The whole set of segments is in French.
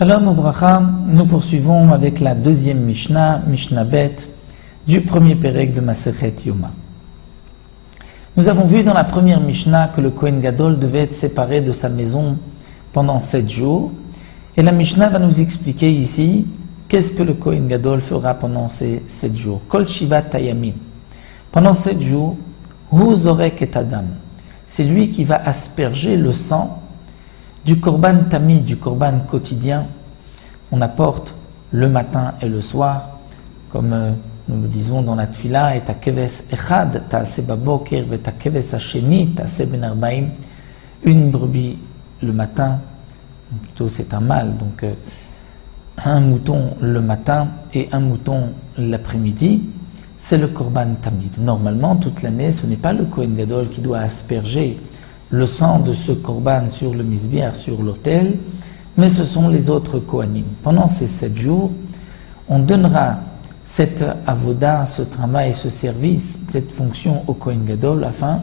Shalom Ubracha, nous poursuivons avec la deuxième Mishnah, Mishnah Bet, du premier Pérec de Masechet Yoma. Nous avons vu dans la première Mishnah que le Kohen Gadol devait être séparé de sa maison pendant 7 jours. Et la Mishnah va nous expliquer ici qu'est-ce que le Kohen Gadol fera pendant ces 7 jours. Kol Shivat Tayamim. Pendant 7 jours, Hu Zorek et Adam. C'est lui qui va asperger le sang du korban tamid, du korban quotidien qu'on apporte le matin et le soir, comme nous le disons dans la tfila, et ta keves echad, ta'aseh baboker, et ta keves hasheni, ta'aseh ben arbaim, une brebis le matin, plutôt c'est un mâle, donc un mouton le matin et un mouton l'après-midi, c'est le korban tamid. Normalement, toute l'année, ce n'est pas le Kohen Gadol qui doit asperger le sang de ce korban sur le misbiar, sur l'autel, mais ce sont les autres kohanim. Pendant ces 7 jours, on donnera cette avoda, ce travail, ce service, cette fonction au Kohen Gadol afin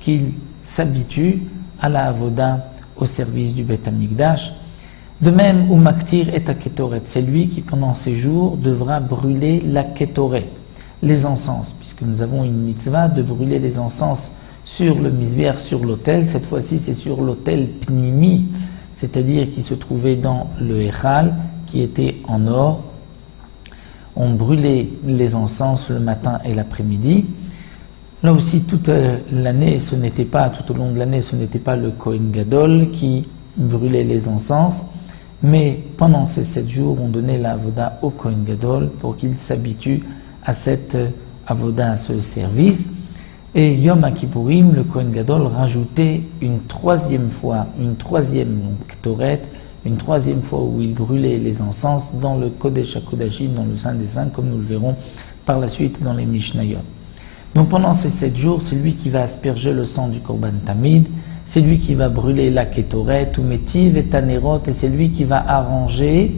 qu'il s'habitue à la avoda au service du Beth Amikdash. De même, Umaktir et Ketoret, c'est lui qui pendant ces jours devra brûler la Ketoret, les encens, puisque nous avons une mitzvah de brûler les encens sur le misbiar, sur l'autel. Cette fois-ci, c'est sur l'autel pnimi, c'est-à-dire qui se trouvait dans le Echal, qui était en or. On brûlait les encens le matin et l'après-midi. Là aussi, toute l'année, tout au long de l'année, ce n'était pas le Kohen Gadol qui brûlait les encens, mais pendant ces 7 jours, on donnait la avoda au Kohen Gadol pour qu'il s'habitue à cette avoda, à ce service. Et Yom Kippourim, le Kohen Gadol rajoutait une troisième fois où il brûlait les encens dans le Kodesh HaKodashim, dans le Saint des Saints, comme nous le verrons par la suite dans les Mishnayot. Donc pendant ces 7 jours, c'est lui qui va asperger le sang du Korban Tamid, c'est lui qui va brûler la Ketoret, ou Métiv et Tanerot, et c'est lui qui va arranger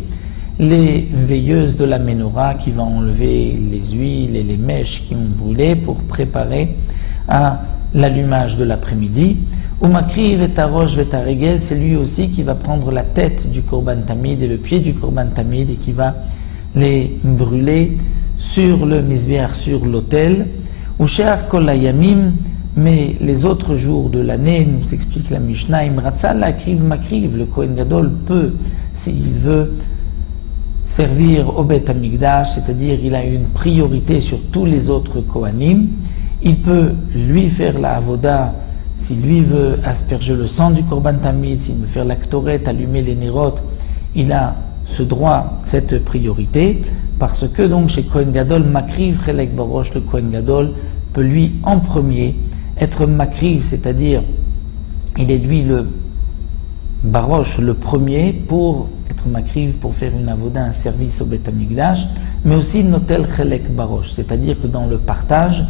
les veilleuses de la Ménorah, qui va enlever les huiles et les mèches qui ont brûlé pour préparer à l'allumage de l'après-midi. Umakriv et Tarosh et Taregel, c'est lui aussi qui va prendre la tête du Korban Tamid et le pied du Korban Tamid et qui va les brûler sur le misbiar, sur l'autel. Ushear Kol Hayamim, mais les autres jours de l'année, nous explique la Mishnah, Imratzal Akriv Makriv, le Kohen Gadol peut, s'il veut, servir au Beth Amikdash, c'est-à-dire il a une priorité sur tous les autres Kohanim. Il peut lui faire la avoda, s'il lui veut asperger le sang du Korban Tamid, s'il veut faire la Ktoret, allumer les Nerot, il a ce droit, cette priorité, parce que donc chez Kohen Gadol, Makriv Chelek Barosh, le Kohen Gadol peut lui en premier être Makriv, c'est-à-dire il est lui le Barosh, le premier pour être Makriv, pour faire une avoda, un service au Beth Amikdash, mais aussi Notel Chelek Barosh, c'est-à-dire que dans le partage,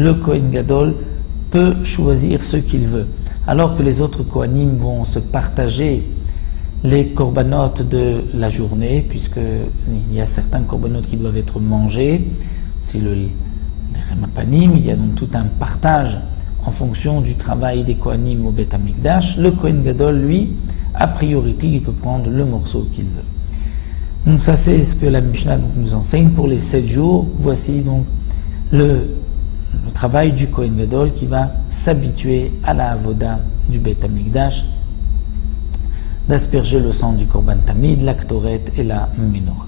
le Kohen Gadol peut choisir ce qu'il veut. Alors que les autres Kohanim vont se partager les korbanot de la journée, puisqu'il y a certains korbanot qui doivent être mangés, c'est les Remapanim, il y a donc tout un partage en fonction du travail des Kohanim au Beth Amikdash. Le Kohen Gadol, lui, a priorité, il peut prendre le morceau qu'il veut. Donc ça c'est ce que la Mishnah nous enseigne pour les 7 jours. Voici donc le travail du Kohen Gadol qui va s'habituer à la avoda du Beth Amikdash, d'asperger le sang du Korban Tamid, la Ktoret et la Menorah.